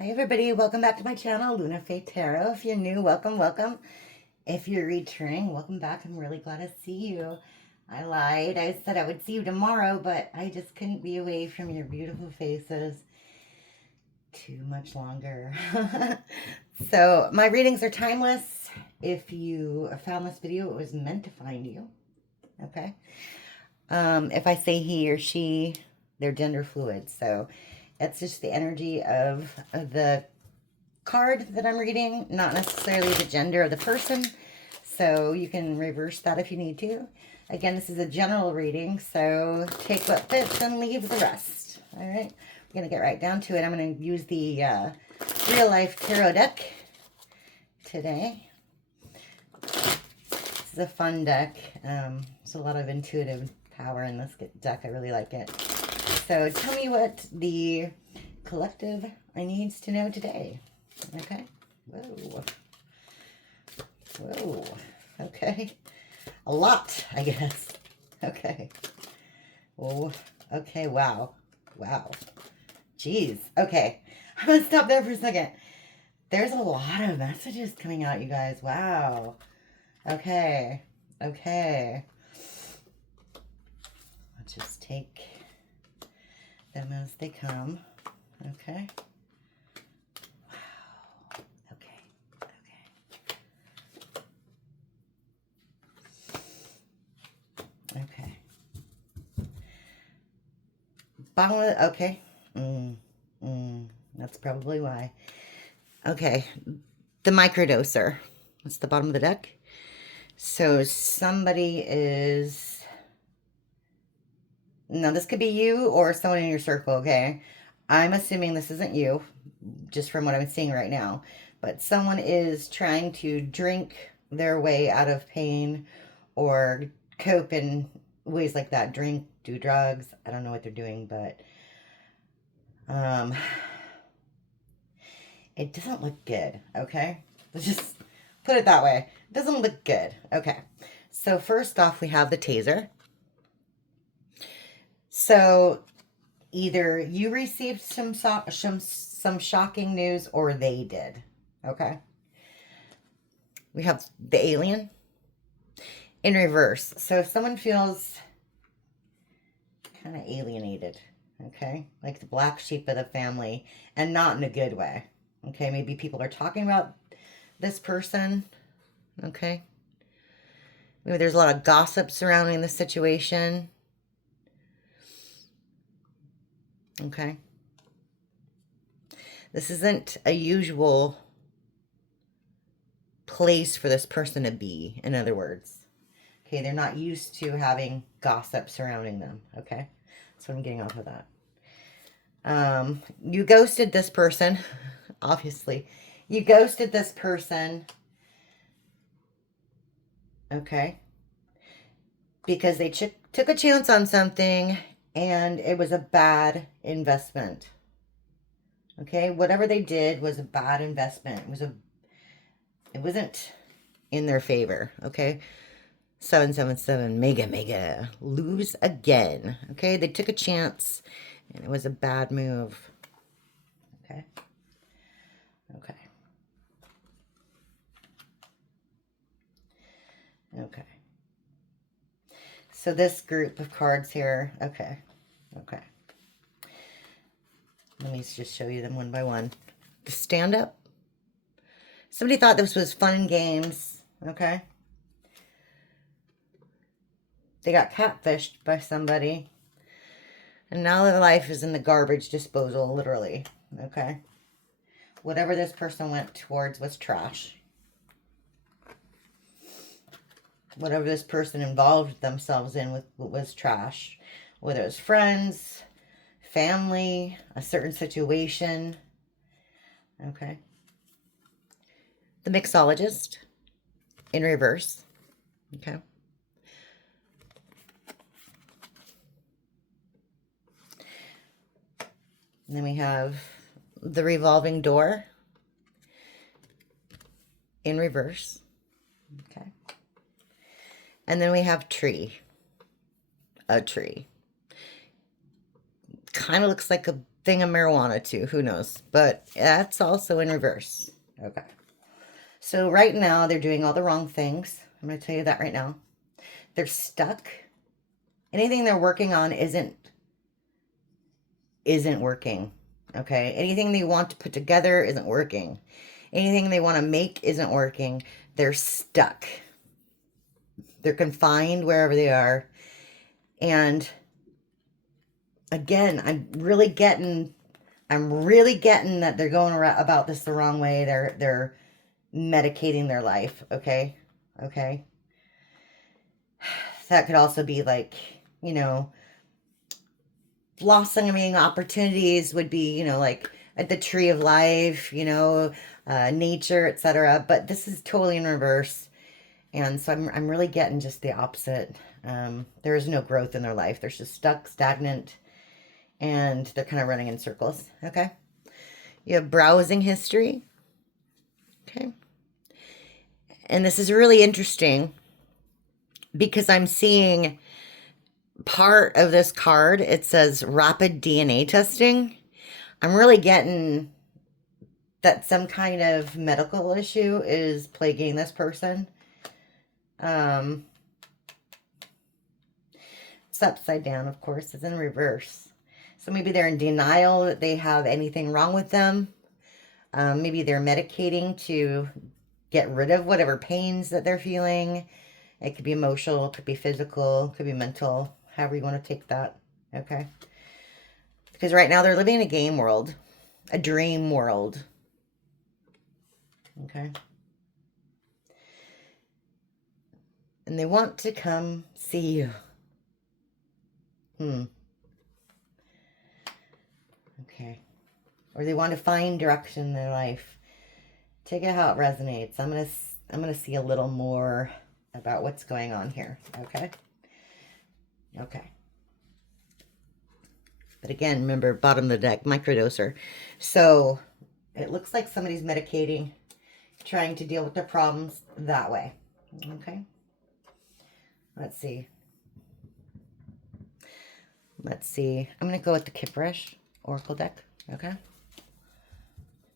Hi everybody, welcome back to my channel, LunaFae Tarot. If you're new, welcome, welcome. If you're returning, welcome back. I'm really glad to see you. I lied. I said I would see you tomorrow, but I just couldn't be away from your beautiful faces too much longer. So my readings are timeless. If you found this video, it was meant to find you. Okay. If I say he or she, they're gender fluid. So it's just the energy of the card that I'm reading, not necessarily the gender of the person. So you can reverse that if you need to. Again, this is a general reading, so take what fits and leave the rest. All right, we're going to get right down to it. I'm going to use the real life tarot deck today. This is a fun deck. There's a lot of intuitive power in this deck. I really like it. So tell me what the collective needs to know today. Okay. Whoa. Whoa. Okay. A lot, I guess. Okay. Oh, okay. Wow. Wow. Jeez. Okay. I'm going to stop there for a second. There's a lot of messages coming out, you guys. Wow. Okay. Okay. I'll just take them as they come. Okay. Wow. Okay. Okay. Okay. Bottom of the, okay. That's probably why. Okay. The microdoser. That's the bottom of the deck. So somebody is... Now, this could be you or someone in your circle, okay? I'm assuming this isn't you, just from what I'm seeing right now. But someone is trying to drink their way out of pain or cope in ways like that. Drink, do drugs. I don't know what they're doing, but it doesn't look good, okay? Let's just put it that way. It doesn't look good. Okay. So first off, we have the taser. So either you received some shocking news or they did. Okay. We have the alien in reverse. So if someone feels kind of alienated, okay, like the black sheep of the family, and not in a good way. Okay, maybe people are talking about this person. Okay. Maybe there's a lot of gossip surrounding the situation. Okay. This isn't a usual place for this person to be, in other words. Okay, they're not used to having gossip surrounding them. Okay, that's what I'm getting off of that. You ghosted this person, obviously. You ghosted this person, okay, because they took a chance on something and it was a bad investment. Okay, whatever they did was a bad investment. It wasn't in their favor, okay? 777, mega, lose again. Okay, they took a chance and it was a bad move. Okay. Okay. Okay. So this group of cards here, okay. Okay. Let me just show you them one by one. The stand up. Somebody thought this was fun and games, okay? They got catfished by somebody. And now their life is in the garbage disposal, literally, okay? Whatever this person went towards was trash. Whatever this person involved themselves in was trash. Whether it was friends, family, a certain situation. Okay. The mixologist in reverse. Okay. And then we have the revolving door in reverse. Okay. And then we have tree. A tree. Kind of looks like a thing of marijuana too. Who knows? But that's also in reverse. Okay. So right now they're doing all the wrong things. I'm going to tell you that right now. They're stuck. Anything they're working on isn't working. Okay. Anything they want to put together isn't working. Anything they want to make isn't working. They're stuck. They're confined wherever they are. And again, I'm really getting that they're going about this the wrong way. They're medicating their life. Okay. Okay. That could also be like, you know, blossoming opportunities would be, you know, like at the tree of life, you know, nature, etc. But this is totally in reverse. And so I'm really getting just the opposite. There is no growth in their life. They're just stuck, stagnant, and they're kind of running in circles. Okay. You have browsing history. Okay. And this is really interesting because I'm seeing part of this card. It says rapid DNA testing. I'm really getting that some kind of medical issue is plaguing this person. It's upside down, of course. It's in reverse. So maybe they're in denial that they have anything wrong with them. Maybe they're medicating to get rid of whatever pains that they're feeling. It could be emotional, it could be physical, it could be mental, however you want to take that. Okay. Because right now they're living in a game world, a dream world. Okay. And they want to come see you. Okay. Or they want to find direction in their life. Take it how it resonates. I'm gonna see a little more about what's going on here. Okay. Okay. But again, remember, bottom of the deck, microdoser. So it looks like somebody's medicating, trying to deal with their problems that way. Okay. Let's see. Let's see. I'm going to go with the Kipperish Oracle deck. Okay. I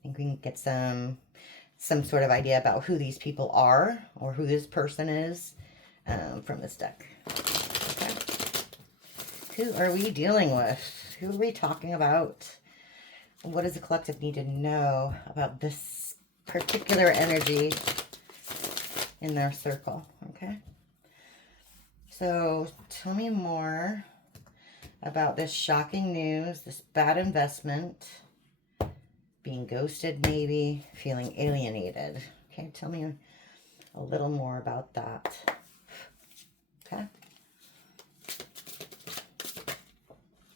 think we can get some sort of idea about who these people are or who this person is from this deck. Okay. Who are we dealing with? Who are we talking about? What does the collective need to know about this particular energy in their circle? Okay. So tell me more about this shocking news, this bad investment, being ghosted maybe, feeling alienated. Okay, tell me a little more about that. Okay.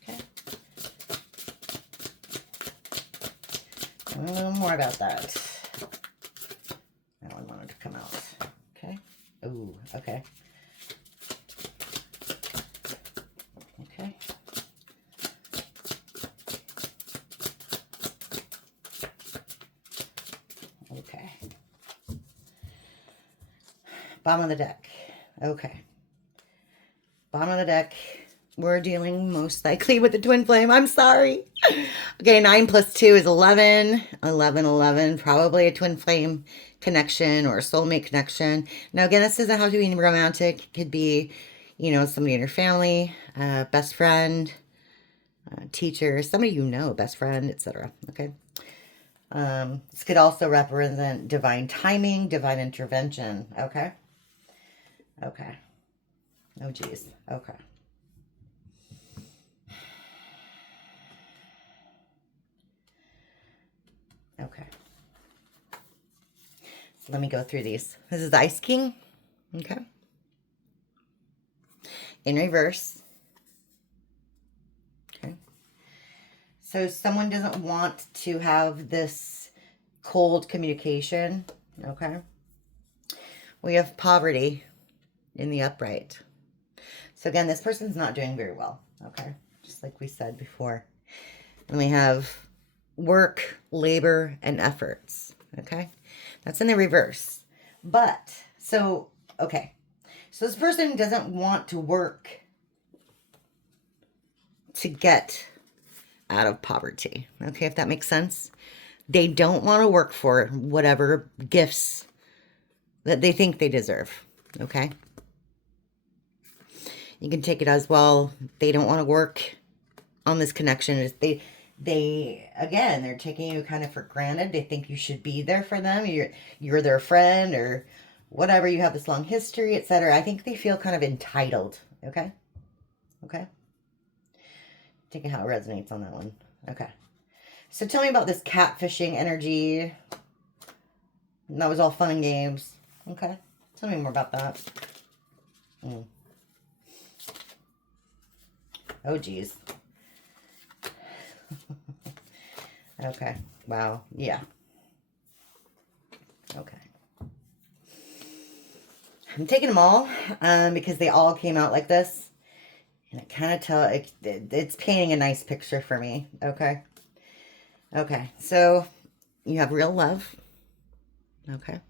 Okay. Tell me a little more about that. That one wanted to come out. Okay. Ooh, okay. Okay. Okay. Bottom of the deck. Okay. Bottom of the deck. We're dealing most likely with the twin flame. I'm sorry. Okay, 9 plus 2 is 11. 11, 11. Probably a twin flame connection or a soulmate connection. Now, again, this doesn't have to be romantic. It could be, you know, somebody in your family, best friend, teacher, somebody you know, best friend, etc. Okay. This could also represent divine timing, divine intervention. Okay. Okay. Oh, geez. Okay. Okay. So let me go through these. This is the Ice King. Okay. In reverse. Okay. So someone doesn't want to have this cold communication. Okay. We have poverty in the upright. So again, this person's not doing very well. Okay. Just like we said before. And we have work, labor, and efforts. Okay. That's in the reverse. But, so, okay. So this person doesn't want to work to get out of poverty. Okay, if that makes sense. They don't want to work for whatever gifts that they think they deserve. Okay. You can take it as, well, they don't want to work on this connection. They again, they're taking you kind of for granted. They think you should be there for them. You're their friend or whatever. You have this long history, etc. I think they feel kind of entitled. Okay. Okay. Taking how it resonates on that one. Okay. So tell me about this catfishing energy. That was all fun and games. Okay. Tell me more about that. Oh, geez. Okay. Wow. Yeah. Okay. I'm taking them all because they all came out like this. And it kind of it's painting a nice picture for me. Okay. Okay. So you have real love. Okay.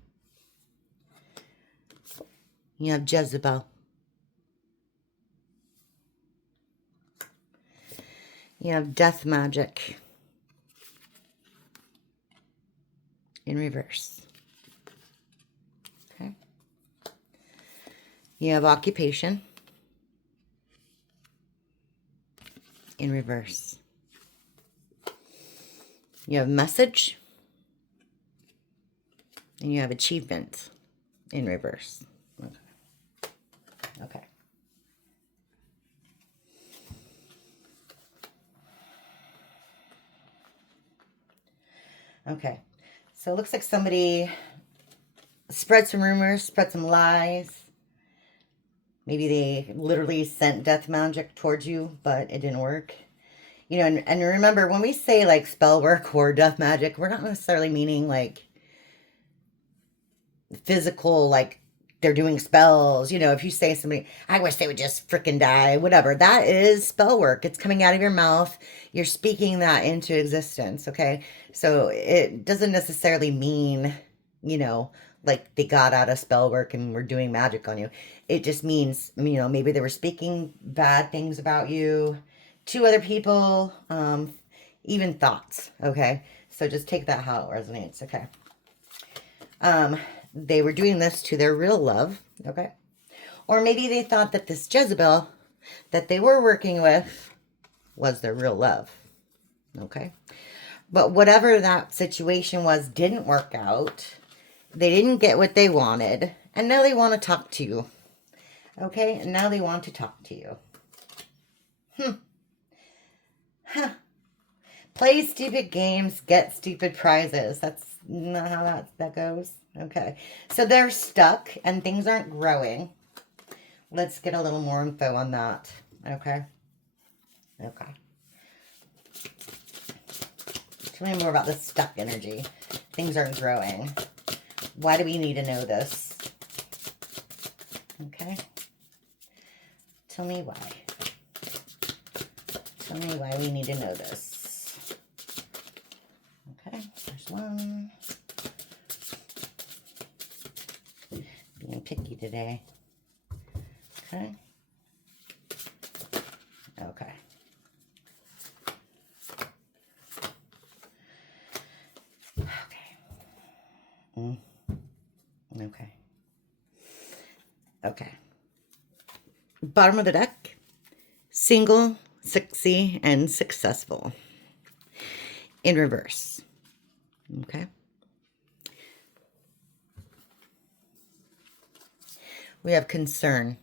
You have Jezebel. You have death magic in reverse. Okay. You have occupation in reverse. You have message. And you have achievement in reverse. Okay. Okay. Okay. So it looks like somebody spread some rumors, spread some lies. Maybe they literally sent death magic towards you, but it didn't work. You know, and remember, when we say like spell work or death magic, we're not necessarily meaning like physical, like they're doing spells. You know, if you say somebody, I wish they would just freaking die, whatever, that is spell work. It's coming out of your mouth. You're speaking that into existence. Okay. So it doesn't necessarily mean, you know, like they got out of spell work and were doing magic on you. It just means, you know, maybe they were speaking bad things about you to other people, even thoughts. Okay. So just take that how it resonates. Okay. They were doing this to their real love, okay? Or maybe they thought that this Jezebel that they were working with was their real love, okay? But whatever that situation was didn't work out. They didn't get what they wanted, and now they want to talk to you, okay? And now they want to talk to you. Huh. Play stupid games, get stupid prizes. That's not how that goes. Okay. So they're stuck and things aren't growing. Let's get a little more info on that. Okay. Okay. Tell me more about the stuck energy. Things aren't growing. Why do we need to know this? Okay. Tell me why. Tell me why we need to know this. Okay, there's one. Being picky today. Okay. Okay. Okay. Okay. Okay. Bottom of the deck. Single, sexy, and successful. In reverse. Okay. We have concern.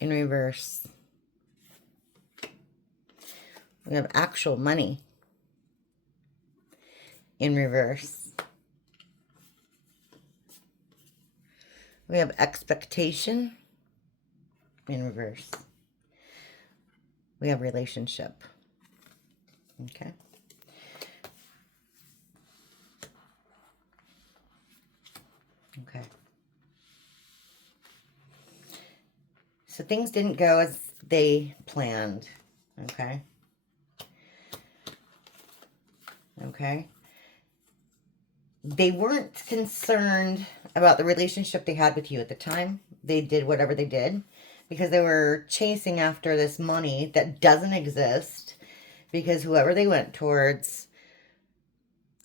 In reverse. We have actual money. In reverse. We have expectation. In reverse. We have relationship. Okay. Okay. So things didn't go as they planned. Okay. Okay. They weren't concerned about the relationship they had with you at the time. They did whatever they did. because they were chasing after this money that doesn't exist, because whoever they went towards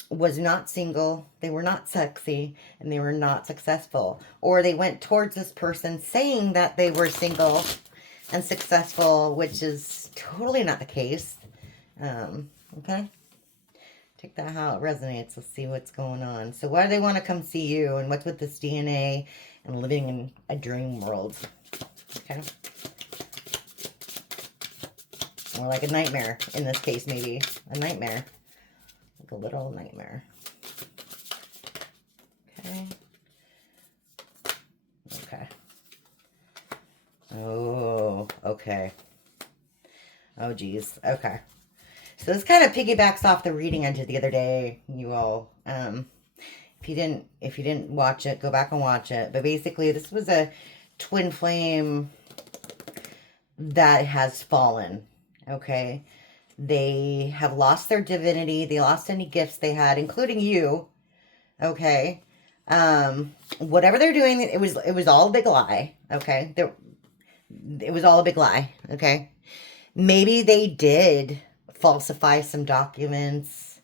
was not single, they were not sexy, and they were not successful. Or they went towards this person saying that they were single and successful, which is totally not the case. Okay? Take that how it resonates. Let's see what's going on. So why do they want to come see you, and what's with this DNA and living in a dream world? Okay? Or like a nightmare in this case, maybe. A nightmare. Like a little nightmare. Okay. Okay. Oh, okay. Oh, geez. Okay. So this kind of piggybacks off the reading I did the other day, you all. If you didn't watch it, go back and watch it. But basically, this was a twin flame that has fallen. Okay. They have lost their divinity. They lost any gifts they had, including you. Okay. Whatever they're doing, it was all a big lie. Okay. It was all a big lie. Okay. Maybe they did falsify some documents.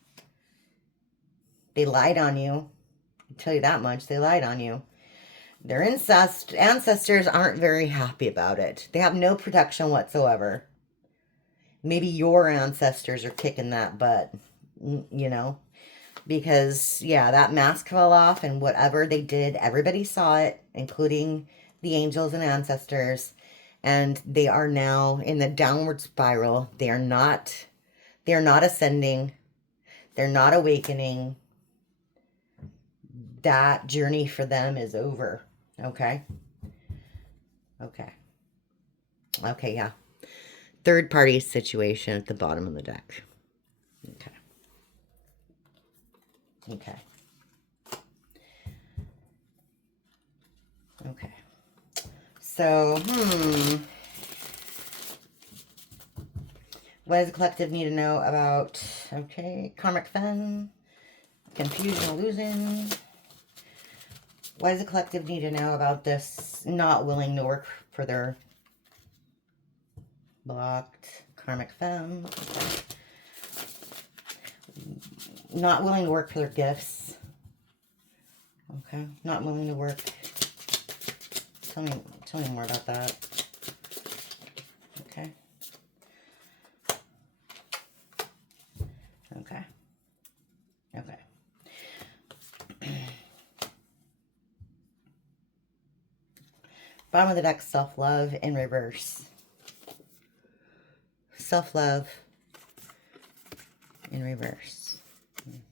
They lied on you. I'll tell you that much. They lied on you. Their ancestors aren't very happy about it. They have no protection whatsoever. Maybe your ancestors are kicking that butt, you know, because, yeah, that mask fell off, and whatever they did, everybody saw it, including the angels and ancestors, and they are now in the downward spiral. They are not ascending. They're not awakening. That journey for them is over. Okay? Okay. Okay, yeah. Third party situation at the bottom of the deck. Okay. Okay. Okay. So, what does the collective need to know about, okay, karmic fen, confusion, illusion? What does the collective need to know about this not willing to work for their blocked karmic femme? Okay. Not willing to work for their gifts. Okay. Not willing to work. Tell me more about that. Okay. Okay. Okay. Bottom of the deck, self-love in reverse. Self-love in reverse.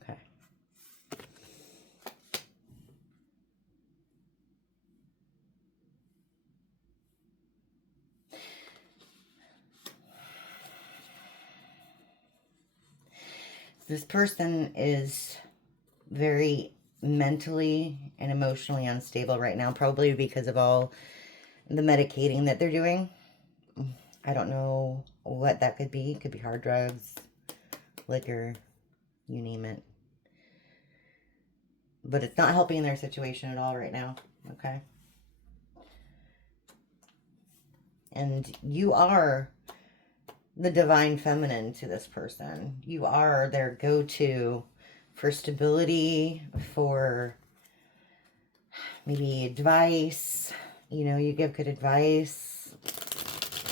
Okay. This person is very mentally and emotionally unstable right now, probably because of all the medicating that they're doing. I don't know what that could be. It could be hard drugs, liquor, you name it. But it's not helping their situation at all right now, okay? And you are the divine feminine to this person. You are their go-to for stability, for maybe advice. You know, you give good advice.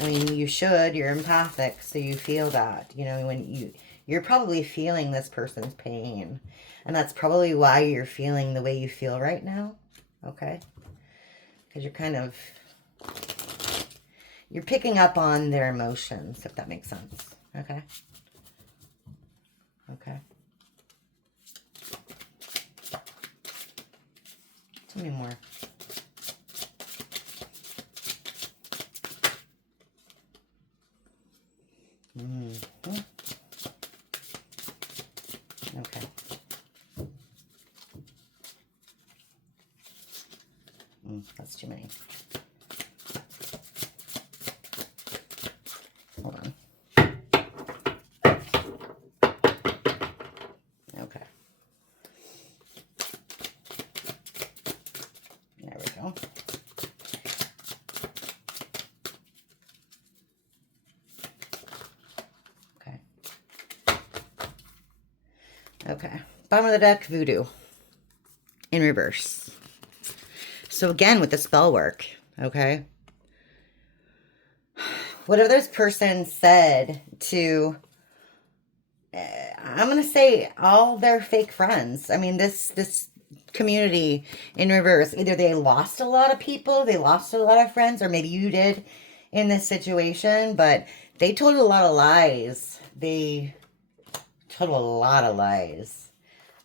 I mean, you should. You're empathic, so you feel that. You know, when you're probably feeling this person's pain. And that's probably why you're feeling the way you feel right now. Okay? Because you're picking up on their emotions, if that makes sense. Okay? Okay. Tell me more. Mm-hmm. Okay. That's too many. Hold on. Okay. There we go. Okay. Bottom of the deck, Voodoo. In reverse. So again, with the spell work, okay? Whatever this person said to, I'm going to say all their fake friends. I mean, this community in reverse, either they lost a lot of people, they lost a lot of friends, or maybe you did in this situation, but they told a lot of lies. They told a lot of lies,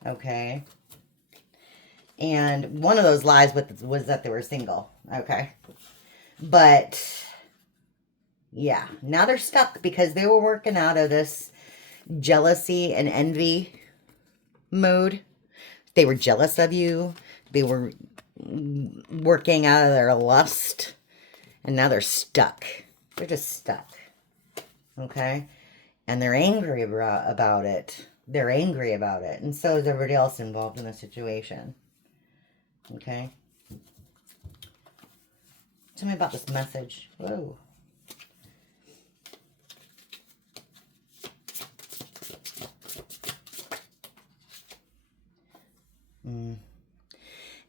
okay? And one of those lies was that they were single, okay? But, yeah, now they're stuck because they were working out of this jealousy and envy mode. They were jealous of you. They were working out of their lust. And now they're stuck. They're just stuck. Okay? And they're angry about it. They're angry about it. And so is everybody else involved in the situation. Okay? Tell me about this message. Whoa.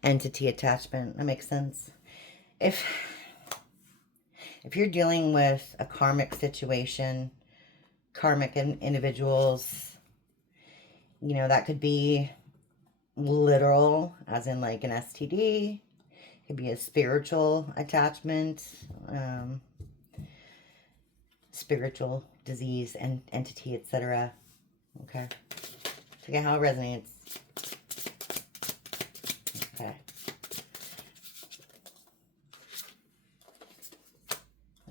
Entity attachment. That makes sense. If you're dealing with a karmic situation, karmic individuals, you know, that could be literal, as in like an STD. It could be a spiritual attachment, spiritual disease and entity, etc. Okay. Forget how it resonates. Okay.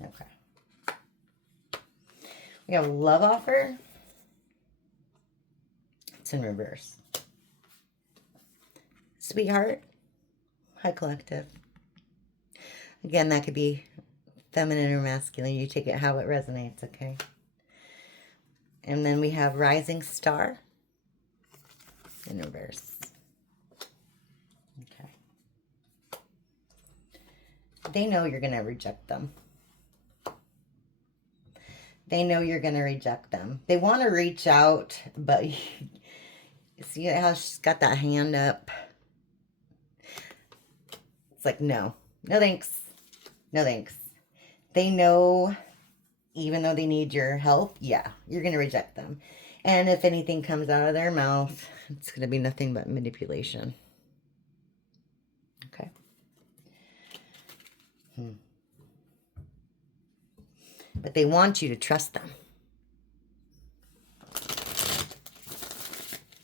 Okay. We have love offer. It's in reverse. Sweetheart. High collective. Again, that could be feminine or masculine. You take it how it resonates, okay? And then we have rising star in reverse. Okay. They know you're going to reject them. They know you're going to reject them. They want to reach out, but see how she's got that hand up? It's like, no. No thanks. No thanks. They know, even though they need your help, yeah, you're going to reject them. And if anything comes out of their mouth, it's going to be nothing but manipulation. Okay. But they want you to trust them.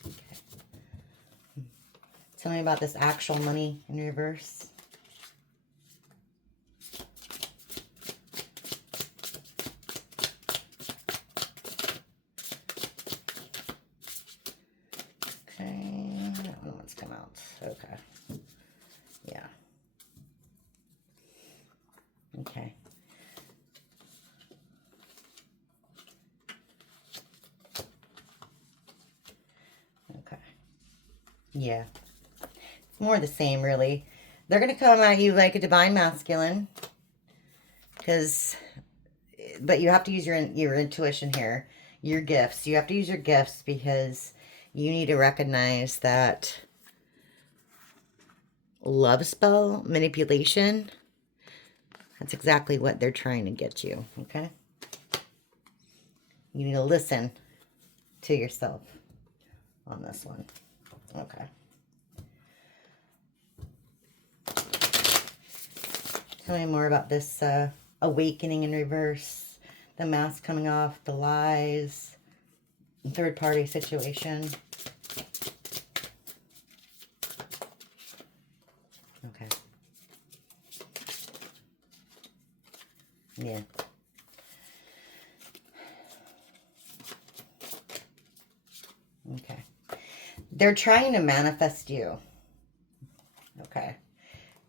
Okay. Tell me about this actual money in reverse. Okay. That one wants to come out. Okay. Yeah. Okay. Okay. Yeah. It's more the same, really. They're going to come at you like a divine masculine. But you have to use your intuition here. Your gifts. You have to use your gifts because you need to recognize that love spell, manipulation, that's exactly what they're trying to get you, okay? You need to listen to yourself on this one. Okay. Tell me more about this awakening in reverse, the mask coming off, the lies, third-party situation. Okay. Yeah. Okay. They're trying to manifest you. Okay.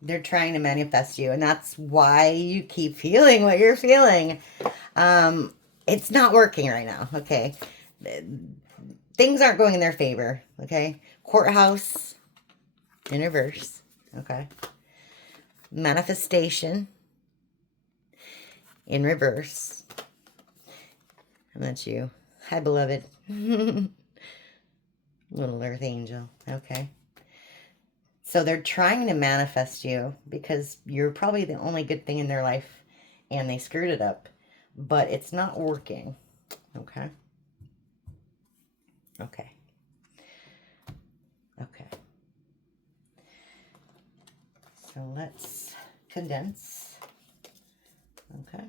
They're trying to manifest you, and that's why you keep feeling what you're feeling. It's not working right now, okay? Things aren't going in their favor, okay? Courthouse in reverse, okay? Manifestation in reverse. And that's you. Hi, beloved. Little earth angel. Okay. So they're trying to manifest you because you're probably the only good thing in their life and they screwed it up, but it's not working. Okay. Okay. Okay. So let's condense. Okay.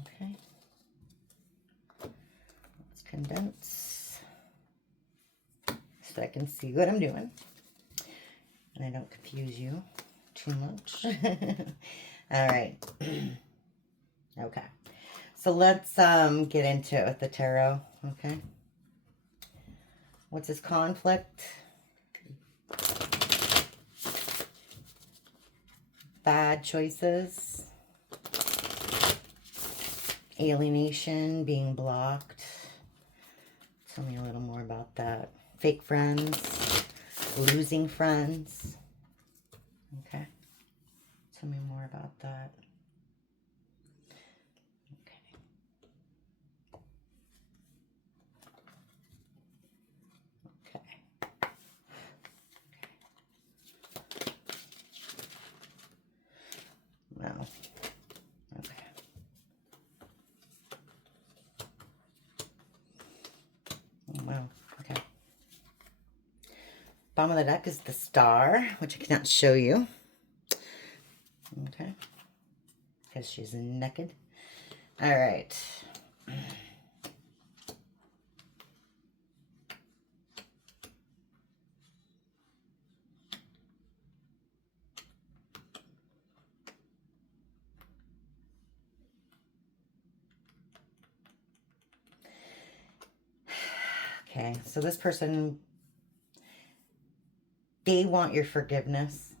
Okay. Let's condense so I can see what I'm doing and I don't confuse you too much. All right. Okay. So let's get into it with the tarot. Okay. What's his conflict? Bad choices. Alienation, being blocked. Tell me a little more about that. Fake friends, losing friends. Okay. Tell me more about that. Okay. Okay. Wow. Okay. Wow. Okay. Bottom of the deck is the Star, which I cannot show you. Okay. Because she's naked. All right. Okay, so this person, they want your forgiveness.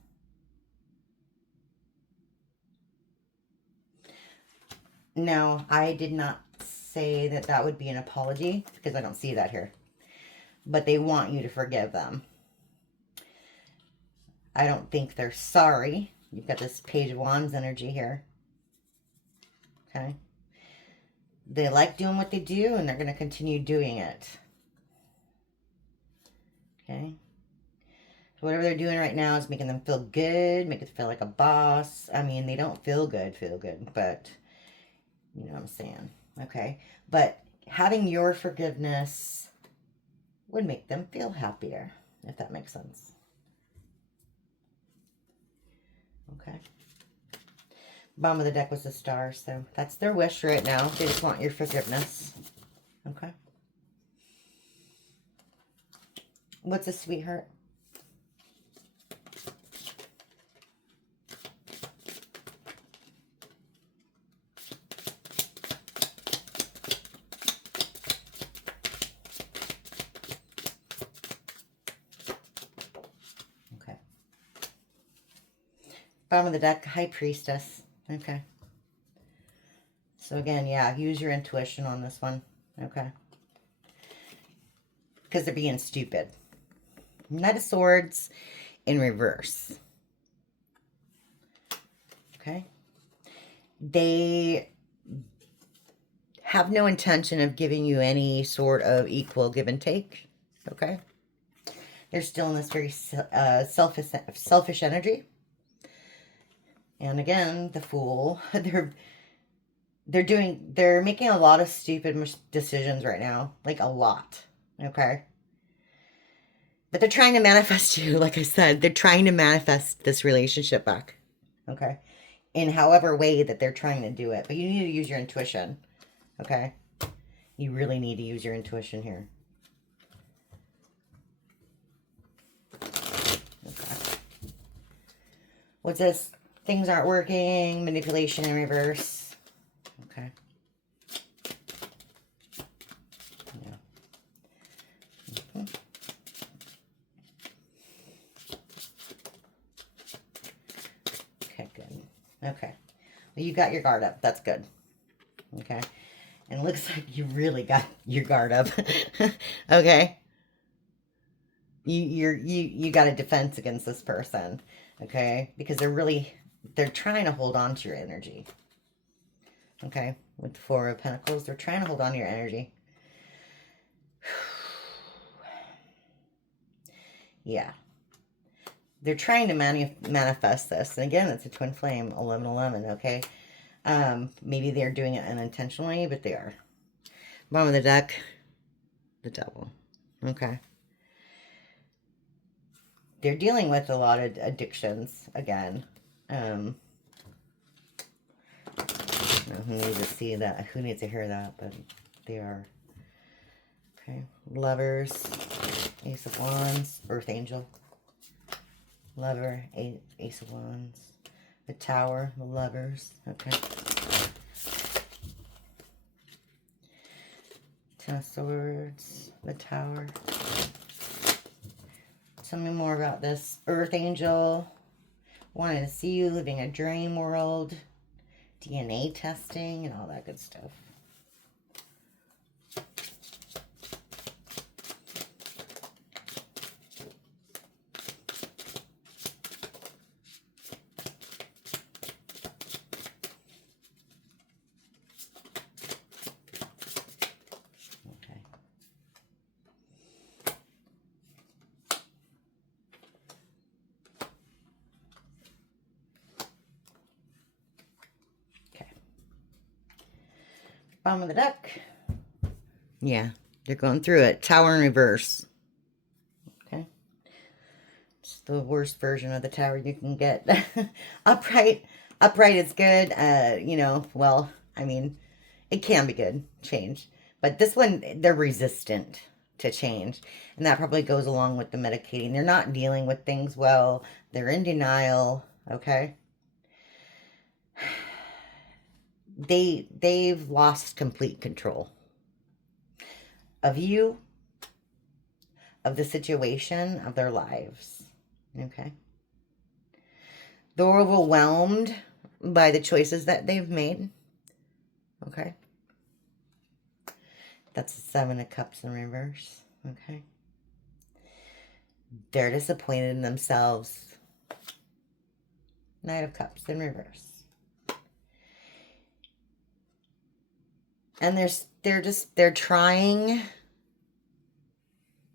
Now, I did not say that that would be an apology because I don't see that here. But they want you to forgive them. I don't think they're sorry. You've got this Page of Wands energy here. Okay. They like doing what they do and they're going to continue doing it. Okay. So whatever they're doing right now is making them feel good, make it feel like a boss. I mean, they don't feel good, but you know what I'm saying. Okay. But having your forgiveness would make them feel happier, if that makes sense. Okay. Bottom of the deck was the Star, so that's their wish right now. They just want your forgiveness. Okay. What's a sweetheart? Okay. Bottom of the deck, High Priestess. Okay. So again, yeah, use your intuition on this one. Okay. Because they're being stupid. Knight of Swords in reverse. Okay. They have no intention of giving you any sort of equal give and take. Okay. They're still in this very selfish energy. And again, the Fool. They're making a lot of stupid decisions right now. Like a lot. Okay. But they're trying to manifest you, like I said. They're trying to manifest this relationship back. Okay. In however way that they're trying to do it. But you need to use your intuition. Okay. You really need to use your intuition here. Okay. What's this? Things aren't working. Manipulation in reverse. Okay. Yeah. Okay, good. Okay. Well, you got your guard up. That's good. Okay. And it looks like you really got your guard up. Okay. You got a defense against this person. Okay. Because they're trying to hold on to your energy. Okay. With the Four of Pentacles, they're trying to hold on to your energy. Yeah. They're trying to manifest this. And again, it's a twin flame, 1111, okay? Maybe they're doing it unintentionally, but they are. Bottom of the deck, the devil. Okay. They're dealing with a lot of addictions, again. Who needs to see that? Who needs to hear that? But they are. Okay. Lovers, Ace of Wands, Earth Angel. Lover, Ace of Wands. The Tower, the Lovers. Okay. Ten of Swords, the Tower. Tell me more about this Earth Angel. Wanting to see you living a dream world. DNA testing and all that good stuff. Bottom of the deck. Yeah, they're going through it. Tower in reverse. Okay. It's the worst version of the tower you can get. Upright is good. You know, well, I mean, it can be good, change. But this one, they're resistant to change. And that probably goes along with the medicating. They're not dealing with things well. They're in denial, okay? They've lost complete control of you, of the situation, of their lives. Okay. They're overwhelmed by the choices that they've made. Okay. That's the Seven of Cups in reverse. Okay. They're disappointed in themselves. Knight of Cups in reverse. And they're trying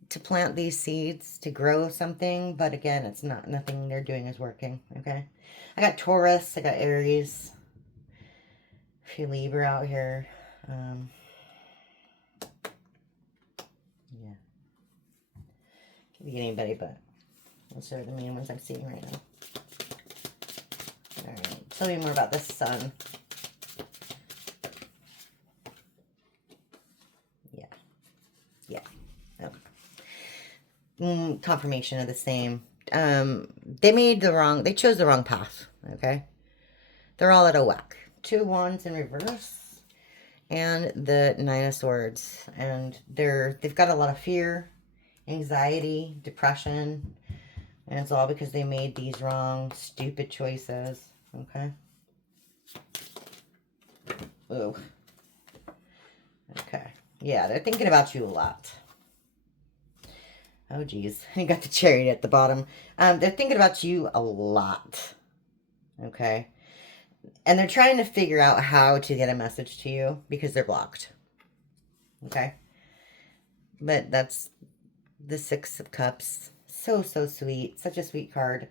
to plant these seeds to grow something, but again, it's nothing they're doing is working, okay? I got Taurus, I got Aries. A few Libra out here. Yeah. Could be anybody, but those are the main ones I'm seeing right now. Alright, tell me more about the Sun. Confirmation of the same. They chose the wrong path, okay? They're all out of whack. Two Wands in reverse and the Nine of Swords. And they've got a lot of fear, anxiety, depression, and it's all because they made these wrong, stupid choices, okay? Ooh. Okay. Yeah, they're thinking about you a lot. Oh, geez. You got the Chariot at the bottom. They're thinking about you a lot. Okay? And they're trying to figure out how to get a message to you because they're blocked. Okay? But that's the Six of Cups. So, so sweet. Such a sweet card.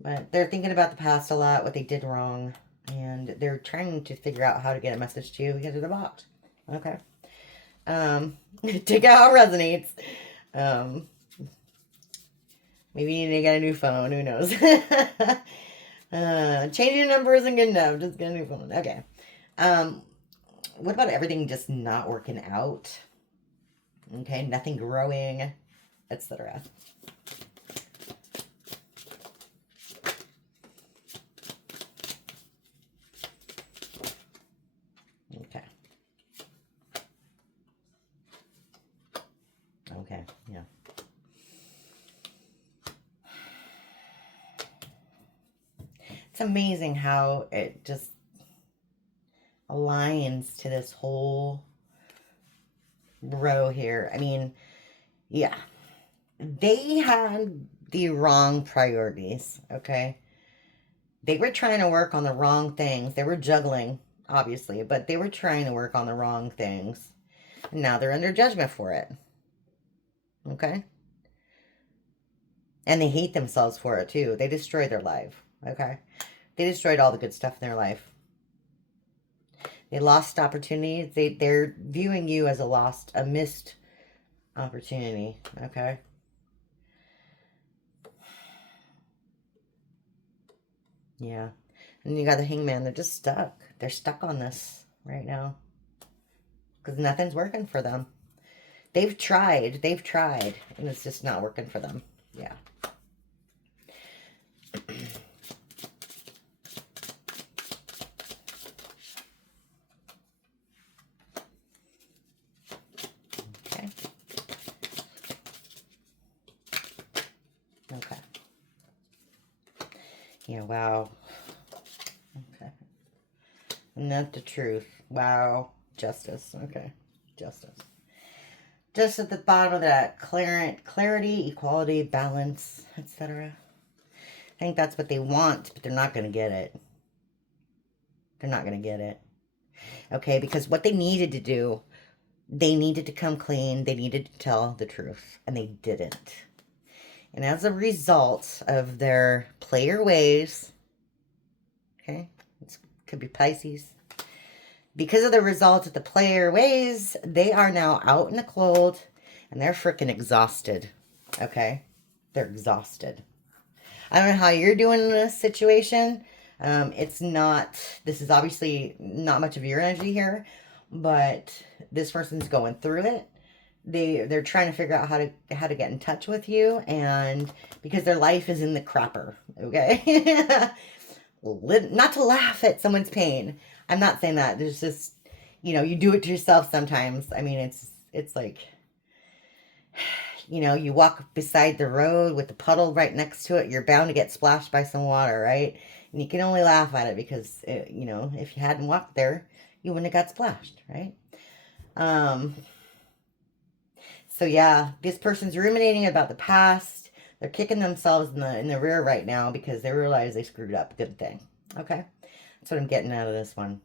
But they're thinking about the past a lot, what they did wrong. And they're trying to figure out how to get a message to you because they're blocked. Okay? Take out how it resonates. Maybe you need to get a new phone. Who knows? Changing your number isn't good enough. Just get a new phone. Okay. What about everything just not working out? Okay. Nothing growing, etc. Okay. Okay. Yeah. It's amazing how it just aligns to this whole row here. I mean, yeah. They had the wrong priorities, okay? They were trying to work on the wrong things. They were juggling, obviously, but they were trying to work on the wrong things. And now they're under judgment for it, Okay? And they hate themselves for it too. They destroyed their life. Okay? They destroyed all the good stuff in their life. They lost opportunities. They're viewing you as a missed opportunity. Okay? Yeah. And you got the Hangman. They're just stuck. They're stuck on this right now. Because nothing's working for them. They've tried, and it's just not working for them. Yeah. Okay. Okay. Yeah, wow. Okay. Not the truth. Wow. Justice. Okay. Justice. Just at the bottom of that, clarity, equality, balance, etc. I think that's what they want, but they're not going to get it. They're not going to get it. Okay, because what they needed to do, they needed to come clean. They needed to tell the truth, and they didn't. And as a result of their player ways, okay, it could be Pisces, because of the result of the player ways, they are now out in the cold, and they're freaking exhausted, okay? They're exhausted. I don't know how you're doing in this situation. This is obviously not much of your energy here, but this person's going through it. They're trying to figure out how to get in touch with you, and because their life is in the crapper, okay? Not to laugh at someone's pain. I'm not saying that. There's just, you do it to yourself sometimes. I mean, it's like, you walk beside the road with the puddle right next to it. You're bound to get splashed by some water, right? And you can only laugh at it because, if you hadn't walked there, you wouldn't have got splashed, right? So yeah, this person's ruminating about the past. They're kicking themselves in the rear right now because they realize they screwed up. Good thing. Okay? That's what I'm getting out of this one.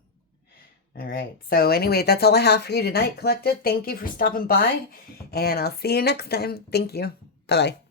All right. So anyway, that's all I have for you tonight, Collective. Thank you for stopping by, and I'll see you next time. Thank you. Bye-bye.